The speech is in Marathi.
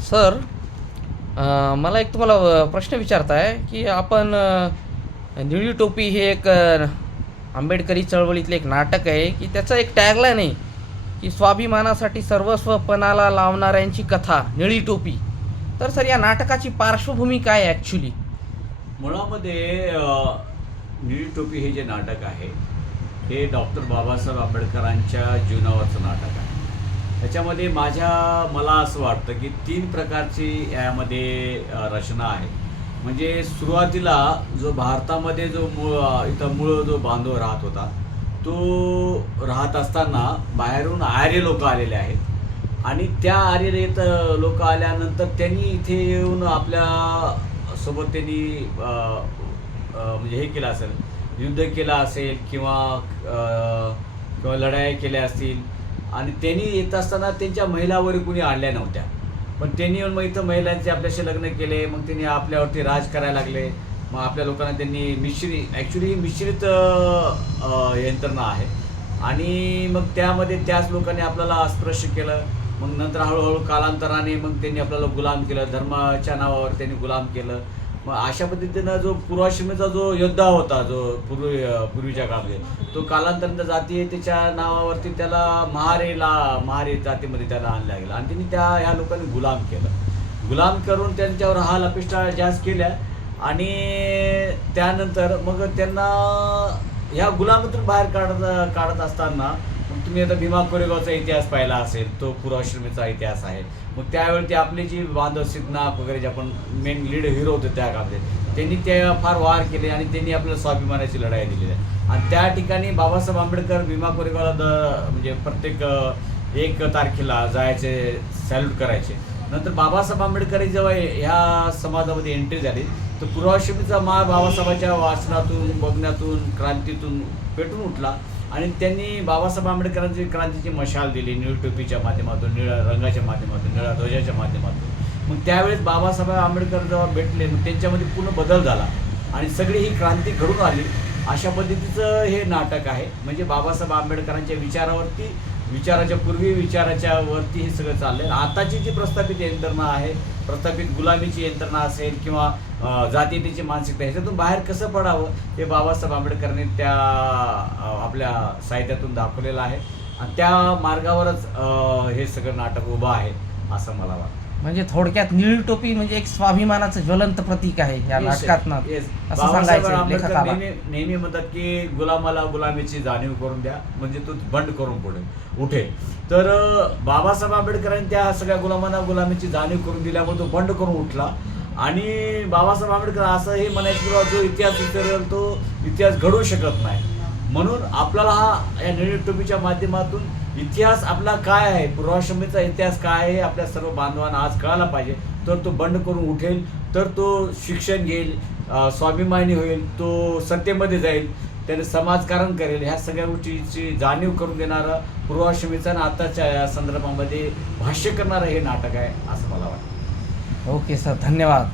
सर, मला एक तुम्हाला प्रश्न विचारता आहे की आपण निळी टोपी हे एक आंबेडकरी चळवळीतलं एक नाटक आहे की त्याचं एक टॅगलाईन आहे की स्वाभिमानासाठी सर्वस्व पणाला लावणाऱ्यांची कथा निळी टोपी. तर सर, या नाटकाची पार्श्वभूमी काय आहे ॲक्च्युली? मुळामध्ये निळी टोपी हे जे नाटक आहे हे डॉक्टर बाबासाहेब आंबेडकरांच्या जीवनावरचं नाटक आहे. त्याच्यामध्ये मला असं वाटतं की 3 प्रकारची यामध्ये रचना आहे. म्हणजे सुरुवातीला जो भारतामध्ये जो मूळ जो बांधव राहत होता तो राहत असताना बाहेरून आर्य लोक आलेले आहेत आणि त्या आर्य लोक आल्यानंतर त्यांनी इथे येऊन आपल्या सोबत त्यांनी म्हणजे हे केलं असेल, युद्ध केलं असेल किंवा लढाई केल्या असतील. आणि त्यांनी येत असताना त्यांच्या महिलावर कोणी आणल्या नव्हत्या, पण त्यांनी येऊन मग इथं महिलांचे आपल्याशी लग्न केले. मग त्यांनी आपल्यावरती राज करायला लागले. मग आपल्या लोकांना त्यांनी ॲक्च्युली ही मिश्रित यंत्रणा आहे. आणि मग त्यामध्ये त्याच लोकांनी आपल्याला अस्पृश्य केलं. मग नंतर हळूहळू कालांतराने मग त्यांनी आपल्याला गुलाम केलं, धर्माच्या नावावर त्यांनी गुलाम केलं. मग अशा पद्धतीनं जो पूर्वाश्रमीचा जो योद्धा होता, जो पूर्वीच्या काळामध्ये, तो कालांतराने जातीयतेच्या नावावरती त्याला महारे जातीमध्ये त्याला आणला गेला आणि त्यांनी ह्या लोकांनी गुलाम करून त्यांच्यावर हाल अपेष्टा जास्त केल्या. आणि त्यानंतर मग त्यांना ह्या गुलामीतून बाहेर काढत असताना मग तुम्ही आता भीमा कोरेगावचा इतिहास पाहिला असेल, तो पूर्वाश्रमीचा इतिहास आहे. मग त्यावेळी ते आपले जी बांधव सिद्धनाथ वगैरे जे आपण मेन लीड हिरो होते त्या काळामध्ये, त्यांनी ते फार वार केले आणि त्यांनी आपल्याला स्वाभिमानाची लढाई दिलेली आहे. आणि त्या ठिकाणी बाबासाहेब आंबेडकर भीमा कोरेगावला म्हणजे प्रत्येक 1 तारखेला जायचे, सॅल्यूट करायचे. नंतर बाबासाहेब आंबेडकर जेव्हा ह्या समाजामध्ये एंट्री झाली तर पूर्वाश्रमीचा बाबासाहेबांच्या वाचनातून, बघण्यातून, क्रांतीतून पेटून उठला आणि त्यांनी बाबासाहेब आंबेडकरांची क्रांतीची मशाल दिली निळ्या टोपीच्या माध्यमातून, निळ्या रंगाच्या माध्यमातून, निळ्या ध्वजाच्या माध्यमातून. मग त्यावेळेस बाबासाहेब आंबेडकर जेव्हा भेटले मग त्यांच्यामध्ये पूर्ण बदल झाला आणि सगळी ही क्रांती घडून आली. अशा पद्धतीचं हे नाटक आहे. म्हणजे बाबासाहेब आंबेडकरांच्या विचाराच्या पूर्वी विचाराच्या वरती हे सगळं चाललंय. आताची जी प्रस्थापित यंत्रणा आहे, प्रस्थापित गुलामीची यंत्रणा असेल किंवा जातीयतेची मानसिकता, ह्याच्यातून बाहेर कसं पडावं हे बाबासाहेब आंबेडकरांनी त्या आपल्या साहित्यातून दाखवलेलं आहे. आणि त्या मार्गावरच हे सगळं नाटक उभं आहे असं मला वाटतं. म्हणजे थोडक्यात निळी टोपी म्हणजे एक स्वाभिमानाचं ज्वलंत प्रतीक आहे या नाटकातनं, असं सांगायचं लेखकाला. नेहमी म्हणतात की गुलामाला गुलामीची जाणीव करून द्या म्हणजे तो बंड करून पुढे उठेल. तर बाबासाहेब आंबेडकरांनी त्या सगळ्या गुलामांना गुलामीची जाणीव करून दिल्यामुळे तो बंड करून उठला. आणि बाबासाहेब आंबेडकर असं हे म्हणायचं की जो इतिहास विसरेल तो इतिहास घडवू शकत नाही. म्हणून आपल्याला या निळी टोपीच्या माध्यमातून इतिहास आपला काय आहे, पूर्वाश्रमीचा इतिहास काय आहे आपल्या सर्व बांधवांना आज कळायला पाहिजे. तर तो बंड करून उठेल, तर तो शिक्षण घेईल, स्वाभिमानी होईल, तो सत्तेमध्ये जाईल, त्याने समाजकारण करेल. ह्या सगळ्या गोष्टीची जाणीव करून देणारं पूर्वाश्रमीचं आणि आताच्या या संदर्भामध्ये भाष्य करणारं हे नाटक आहे असं मला वाटतं. ओके सर, धन्यवाद.